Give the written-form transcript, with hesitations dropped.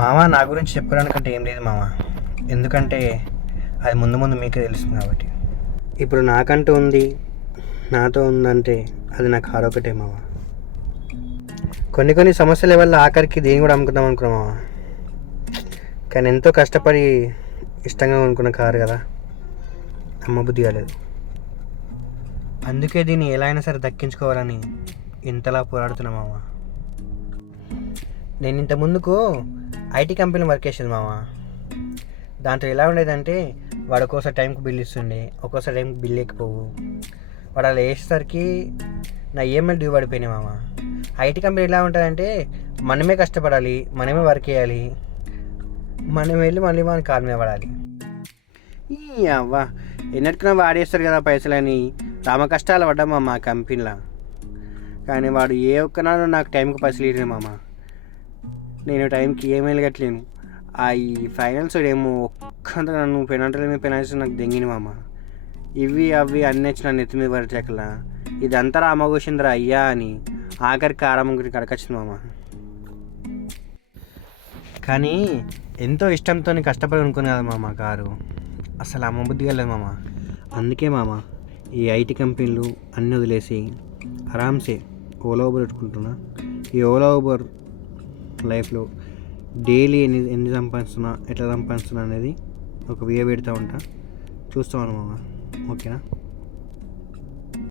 మామ నా గురించి చెప్పుకోవడానికంటే ఏం లేదు మామ. ఎందుకంటే అది ముందు ముందు మీకే తెలుస్తుంది కాబట్టి. ఇప్పుడు నాకంటూ ఉంది, నాతో ఉందంటే అది నాకు హారొకటే మామ. కొన్ని సమస్యల వల్ల ఆఖరికి దీన్ని కూడా అమ్ముకుందాం అనుకున్నాం మామ. కానీ ఎంతో కష్టపడి ఇష్టంగా కొనుక్కున్న కారు కదా, అమ్మబుద్ధి కాలేదు. అందుకే దీన్ని ఎలా అయినా సరే దక్కించుకోవాలని ఇంతలా పోరాడుతున్నా మామ. నేను ఇంత ముందుకు ఐటీ కంపెనీలో వర్క్ చేసేది మామ. దాంట్లో ఎలా ఉండేదంటే వాడు ఒక్కోసారి టైంకి బిల్ ఇస్తుండే, ఒక్కోసారి టైంకి బిల్ లేకపోవు. వాడు అలా వేసేసరికి నా ఈఎంఐ డ్యూ పడిపోయినాయి మామ. ఐటీ కంపెనీ ఎలా ఉంటుందంటే మనమే కష్టపడాలి, మనమే వర్క్ చేయాలి, మనం వెళ్ళి మళ్ళీ మన కాలు మీద పడాలి. ఈ అవ్వ ఎన్నటికైనా వాడేస్తారు కదా పైసలని రామ కష్టాలు పడ్డామా మా కంపెనీలో. కానీ వాడు ఏ ఒక్కనాడు నాకు టైంకి పైసలు ఇవ్వలేదు మామ. నేను టైంకి ఈఎంఐలు కట్టలేను. ఈ ఫైనాన్స్ ఏమో ఒక్కంతగా నన్ను పెనాల్టీ నాకు దెంగిన మామ. ఇవి అవి అన్నీ వచ్చి నన్ను ఎత్తి మీద పడేకలా ఇదంతా రామగోషింద్రా అయ్యా అని ఆఖరికి ఆరామగురికి కడకొచ్చింది మామ. కానీ ఎంతో ఇష్టంతో కష్టపడి అనుకుని కదా మామ కారు, అసలు అమ్మబుద్ధి వెళ్ళదు మామ. అందుకే మామ ఈ ఐటీ కంపెనీలు అన్నీ వదిలేసి ఆరామ్సే ఓలా ఊబర్ పెట్టుకుంటున్నా. ఈ ఓలా ఊబర్ లైఫ్లో డైలీ ఎన్ని సంపాదిస్తున్నా, ఎట్లా సంపాదిస్తున్నా అనేది ఒక వీడియో పెడతా ఉంటా, చూస్తాను మామ. ఓకేనా?